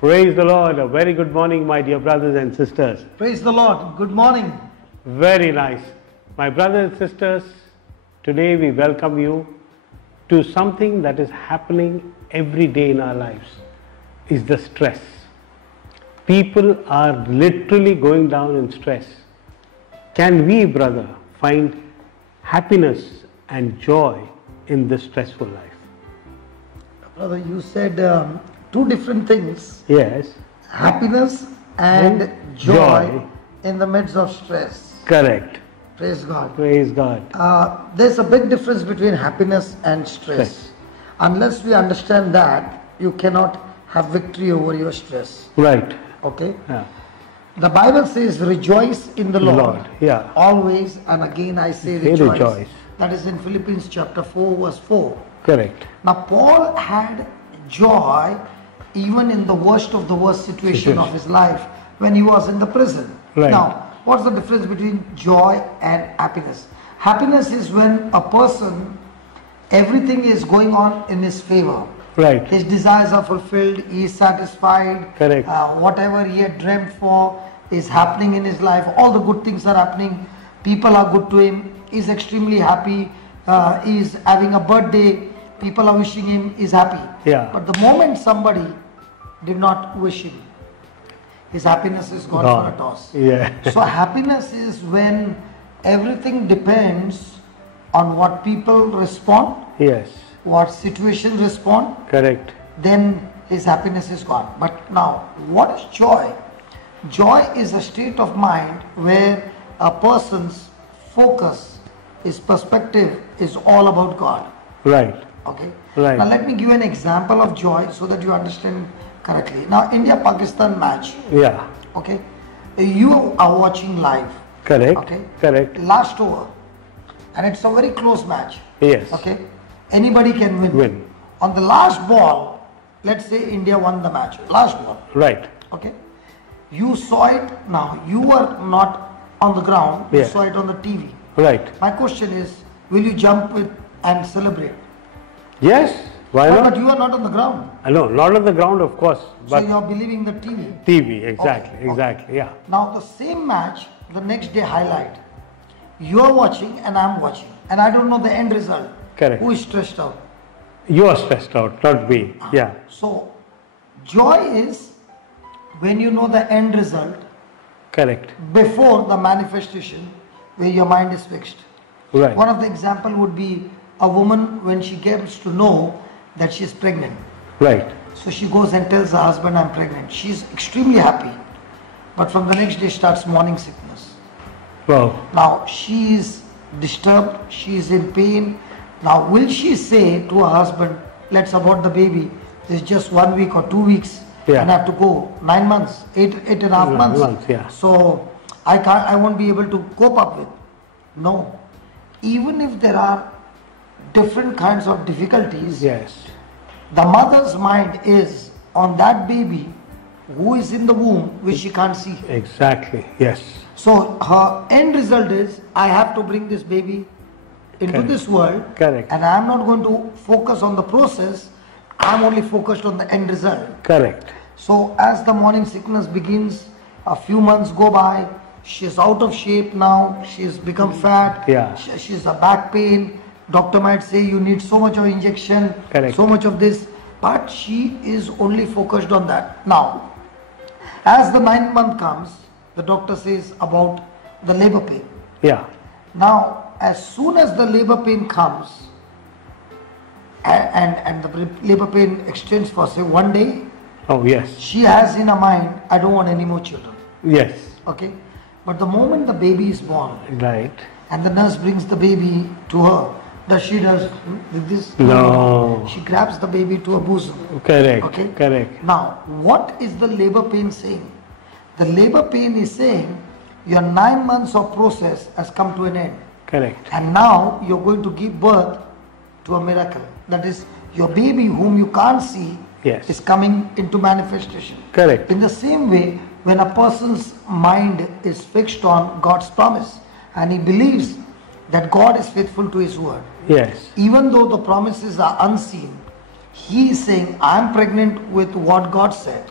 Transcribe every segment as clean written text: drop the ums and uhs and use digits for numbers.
Praise the Lord. A very good morning, my dear brothers and sisters. Praise the Lord. Good morning. Very nice. My brothers and sisters, today we welcome you to something that is happening every day in our lives, is the stress. People are literally going down in stress. Can we, brother, find happiness and joy in this stressful life? Brother, you said two different things. Yes. Happiness and joy in the midst of stress. Correct. Praise God. Praise God. There's a big difference between happiness and stress. Unless we understand that, you cannot have victory over your stress. Right. Okay? Yeah. The Bible says, rejoice in the Lord. Yeah. Always, and again I say rejoice. That is in Philippians chapter 4 verse 4. Correct. Now Paul had joy even in the worst of the worst situation of his life when he was in the prison. Right. Now, what's the difference between joy and happiness? Happiness is when a person, everything is going on in his favor. Right. His desires are fulfilled, he is satisfied. Correct. Whatever he had dreamt for is happening in his life. All the good things are happening. People are good to him. He is extremely happy. He is having a birthday. People are wishing him. He is happy. Yeah. But the moment somebody did not wish him, his happiness is gone for a toss. Yeah. So happiness is when everything depends on what people respond. Yes. What situation respond, Correct. then his happiness is gone. But now, what is joy? Joy is a state of mind where a person's focus, his perspective is all about God. Right. Okay? Right. Now let me give you an example of joy so that you understand correctly. Now India-Pakistan match. Yeah. Okay? You are watching live. Correct. Okay? Correct. Last over. And it's a very close match. Yes. Okay? Anybody can win. On the last ball, let's say India won the match. Last ball. Right. Okay? You saw it. Now, you were not on the ground. You Yes. saw it on the TV. Right. My question is, will you jump with and celebrate? Yes. Why But not? you are not on the ground. No, not on the ground, of course, So but you are believing the TV. TV. Exactly. Okay. Exactly. Yeah. Now, the same match, the next day highlight. You are watching and I am watching. And I don't know the end result. Correct. Who is stressed out? You are stressed out, not me. Yeah. So, joy is when you know the end result Correct. before the manifestation where your mind is fixed. Right. One of the example would be a woman when she gets to know that she is pregnant. Right. So she goes and tells her husband, I'm pregnant. She is extremely happy. But from the next day starts morning sickness. Wow. Now she is disturbed, she is in pain. Now will she say to her husband, let's abort the baby, it's just 1 week or 2 weeks, Yeah. and I have to go 9 months, eight and a half months. Yeah. So I won't be able to cope up with. No. Even if there are different kinds of difficulties, Yes. the mother's mind is on that baby who is in the womb which she can't see. Exactly. Yes. So her end result is, I have to bring this baby into Correct. this world. Correct. And I am not going to focus on the process, I am only focused on the end result. Correct. So as the morning sickness begins, a few months go by, she is out of shape now, she has become fat, Yeah. she has a back pain, doctor might say you need so much of injection, Correct. so much of this, but she is only focused on that. Now, as the 9th month comes, the doctor says about the labor pain. Yeah. Now, as soon as the labor pain comes, and the labor pain extends for say 1 day, Oh, yes. she has in her mind, I don't want any more children. Yes. Okay? But the moment the baby is born, Right. and the nurse brings the baby to her, does she does with this? No. She grabs the baby to her bosom. Correct. Okay? Correct. Now, what is the labor pain saying? The labor pain is saying, your 9 months of process has come to an end. Correct. And now you're going to give birth to a miracle. That is, your baby whom you can't see Yes. is coming into manifestation. Correct. In the same way, when a person's mind is fixed on God's promise and he believes that God is faithful to his word, Yes. even though the promises are unseen, he is saying, I am pregnant with what God said.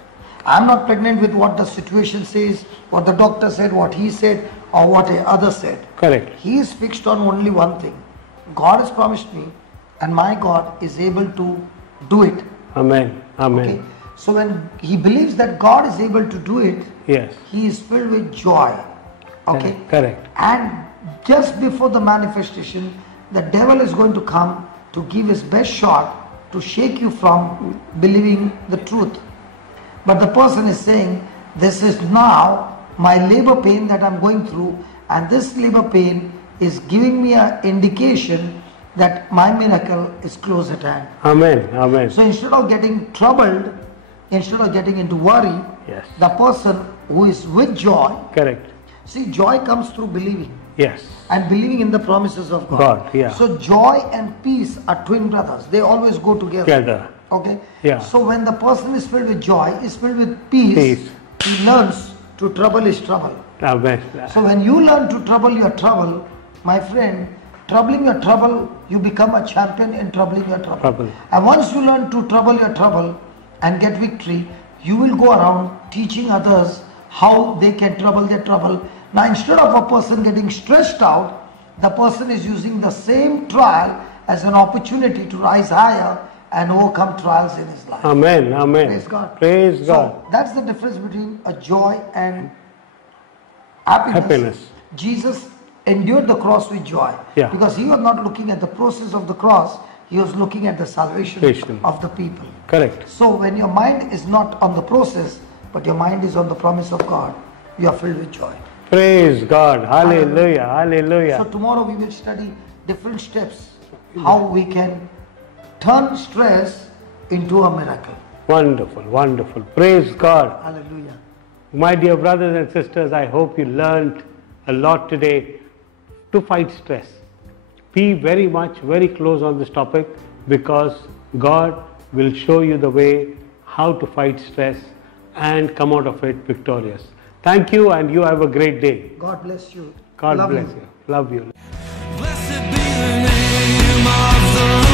I'm not pregnant with what the situation says, what the doctor said, what he said, or what a other said. Correct. He is fixed on only one thing. God has promised me, and my God is able to do it. Amen. Amen. Okay? So when he believes that God is able to do it, Yes. he is filled with joy. Okay? Correct. And just before the manifestation, the devil is going to come to give his best shot to shake you from believing the truth. But the person is saying, this is now my labor pain that I'm going through, and this labor pain is giving me an indication that my miracle is close at hand. Amen. Amen. So instead of getting troubled, instead of getting into worry, Yes. the person who is with joy, Correct. see, joy comes through believing. Yes. And believing in the promises of God. God, yeah. So joy and peace are twin brothers. They always go together. Together. Okay? Yeah. So when the person is filled with joy, is filled with peace, Peace. he learns to trouble his trouble. Amen. So when you learn to trouble your trouble, my friend, troubling your trouble, you become a champion in troubling your trouble. Trouble. And once you learn to trouble your trouble and get victory, you will go around teaching others how they can trouble their trouble. Now instead of a person getting stressed out, the person is using the same trial as an opportunity to rise higher and overcome trials in his life. Amen. Amen. Praise God. Praise God. So that's the difference between a joy and happiness. Happiness. Jesus endured the cross with joy. Yeah. Because he was not looking at the process of the cross, he was looking at the salvation Salvation. of the people. Correct. So when your mind is not on the process, but your mind is on the promise of God, you are filled with joy. Praise God. Hallelujah. Hallelujah. So tomorrow we will study different steps, how we can turn stress into a miracle. Wonderful. Wonderful. Praise God. Hallelujah. My dear brothers and sisters, I hope you learned a lot today to fight stress. Be very close on this topic, because God will show you the way how to fight stress and come out of it victorious. Thank you, and you have a great day. God bless you. God Love bless you. you. Love you. Blessed be the name of the Lord.